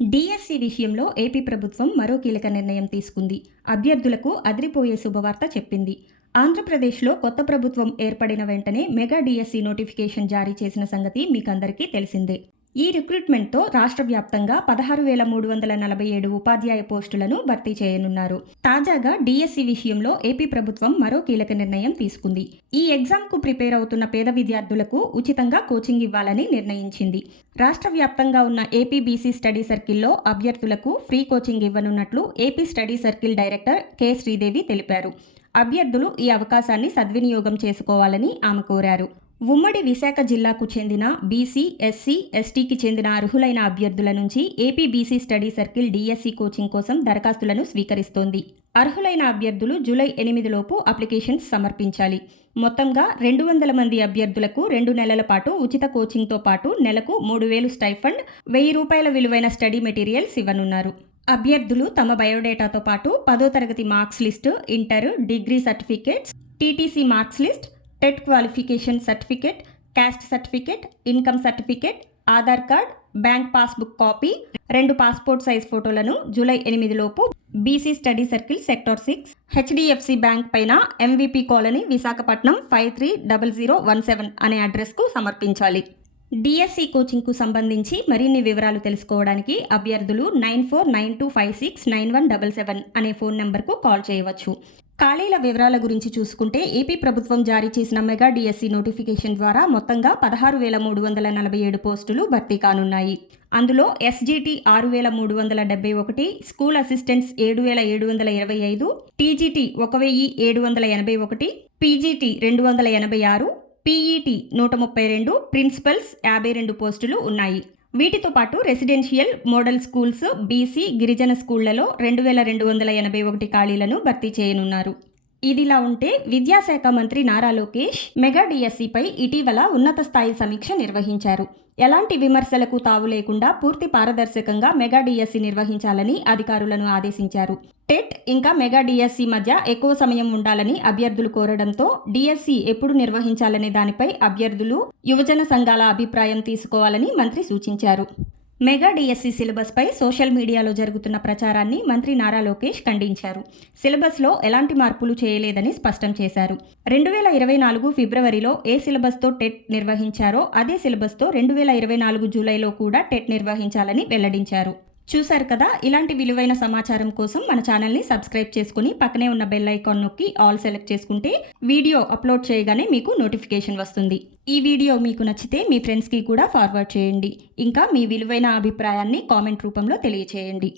DSC విషయంలో AP ప్రభుత్వం మరో కీలక నిర్ణయం తీసుకుంది. అభ్యర్థులకు అదిరిపోయే శుభవార్త చెప్పింది. ఆంధ్రప్రదేశ్లో కొత్త ప్రభుత్వం ఏర్పడిన వెంటనే మెగా డిఎస్సి నోటిఫికేషన్ జారీ చేసిన సంగతి మీకందరికీ తెలిసిందే. ఈ రిక్రూట్మెంట్తో రాష్ట్ర వ్యాప్తంగా పదహారు వేల మూడు వందల నలభై ఏడు ఉపాధ్యాయ పోస్టులను భర్తీ చేయనున్నారు. తాజాగా డిఎస్సి విషయంలో ఏపీ ప్రభుత్వం మరో కీలక నిర్ణయం తీసుకుంది. ఈ ఎగ్జామ్కు ప్రిపేర్ అవుతున్న పేద విద్యార్థులకు ఉచితంగా కోచింగ్ ఇవ్వాలని నిర్ణయించింది. రాష్ట్ర వ్యాప్తంగా ఉన్న ఏపీ బీసీ స్టడీ సర్కిల్లో అభ్యర్థులకు free coaching ఇవ్వనున్నట్లు AP study circle director K. Sridevi తెలిపారు. అభ్యర్థులు ఈ అవకాశాన్ని సద్వినియోగం చేసుకోవాలని ఆమె కోరారు. ఉమ్మడి విశాఖ జిల్లాకు చెందిన బీసీ ఎస్సీ ఎస్టీకి చెందిన అర్హులైన అభ్యర్థుల నుంచి AP BC study circle DSC coaching కోసం దరఖాస్తులను స్వీకరిస్తోంది. అర్హులైన అభ్యర్థులు జూలై ఎనిమిదిలోపు అప్లికేషన్స్ సమర్పించాలి. మొత్తంగా రెండు వందల మంది అభ్యర్థులకు రెండు నెలల పాటు ఉచిత కోచింగ్తో పాటు నెలకు మూడు వేలు స్టైఫండ్ వెయ్యి రూపాయల విలువైన స్టడీ మెటీరియల్స్ ఇవ్వనున్నారు. అభ్యర్థులు తమ బయోడేటాతో పాటు పదో తరగతి marks list inter degree certificates TTC marks list TET qualification certificate caste certificate income certificate Aadhaar card bank passbook copy రెండు పాస్పోర్ట్ సైజ్ ఫోటోలను July ఎనిమిదిలోపు BC study circle sector six HDFC bank పైన MVP colony Visakhapatnam five three double zero one seven అనే అడ్రస్కు సమర్పించాలి. DSC కోచింగ్కు సంబంధించి మరిన్ని వివరాలు తెలుసుకోవడానికి అభ్యర్థులు nine four nine two five six nine one double seven అనే ఫోన్ నెంబర్కు కాల్ చేయవచ్చు. ఖాళీల వివరాల గురించి చూసుకుంటే ఏపీ ప్రభుత్వం జారీ చేసిన మెగా డిఎస్సి నోటిఫికేషన్ ద్వారా మొత్తంగా పదహారు వేల మూడు వందల నలభై ఏడు పోస్టులు భర్తీ కానున్నాయి. అందులో ఎస్జీటీ ఆరు వేల మూడు వందల డెబ్బై ఒకటి స్కూల్ అసిస్టెంట్స్ ఏడు వేల ఏడు వందల ఇరవై ఐదు టీజీటీ ఒక వెయ్యి ఏడు వందల ఎనభై ఒకటి పీజీటీ రెండు వందల ఎనభై ఆరు పీఈటీ నూట ముప్పై రెండు ప్రిన్సిపల్స్ యాభై రెండు పోస్టులు ఉన్నాయి. వీటితో పాటు రెసిడెన్షియల్ మోడల్ స్కూల్స్ బీసీ గిరిజన స్కూళ్ళలో రెండు వేల రెండు వందల ఎనభై ఒకటి ఖాళీలను భర్తీ చేయనున్నారు. ఇదిలా ఉంటే విద్యాశాఖ మంత్రి నారా లోకేష్ మెగా డిఎస్సిపై ఇటీవల ఉన్నత స్థాయి సమీక్ష నిర్వహించారు. ఎలాంటి విమర్శలకు తావు లేకుండా పూర్తి పారదర్శకంగా మెగా డిఎస్సి నిర్వహించాలని అధికారులను ఆదేశించారు. టెట్ ఇంకా మెగా డిఎస్సి మధ్య ఎక్కువ సమయం ఉండాలని అభ్యర్థులు కోరడంతో డిఎస్సి ఎప్పుడు నిర్వహించాలనే దానిపై అభ్యర్థులు యువజన సంఘాల అభిప్రాయం తీసుకోవాలని మంత్రి సూచించారు. మెగా డిఎస్సి సిలబస్పై సోషల్ మీడియాలో జరుగుతున్న ప్రచారాన్ని మంత్రి నారా లోకేష్ ఖండించారు. సిలబస్లో ఎలాంటి మార్పులు చేయలేదని స్పష్టం చేశారు. రెండు వేల ఇరవై నాలుగు ఫిబ్రవరిలో ఏ సిలబస్తో టెట్ నిర్వహించారో అదే సిలబస్తో రెండు వేల ఇరవై నాలుగు జూలైలో కూడా టెట్ నిర్వహించాలని వెల్లడించారు. చూశారు కదా ఇలాంటి విలువైన సమాచారం కోసం మన ఛానల్ని సబ్స్క్రైబ్ చేసుకుని పక్కనే ఉన్న బెల్ ఐకాన్ నొక్కి ఆల్ సెలెక్ట్ చేసుకుంటే వీడియో అప్లోడ్ చేయగానే మీకు నోటిఫికేషన్ వస్తుంది. ఈ వీడియో మీకు నచ్చితే మీ ఫ్రెండ్స్కి కూడా ఫార్వర్డ్ చేయండి. ఇంకా మీ విలువైన అభిప్రాయాన్ని కామెంట్ రూపంలో తెలియచేయండి.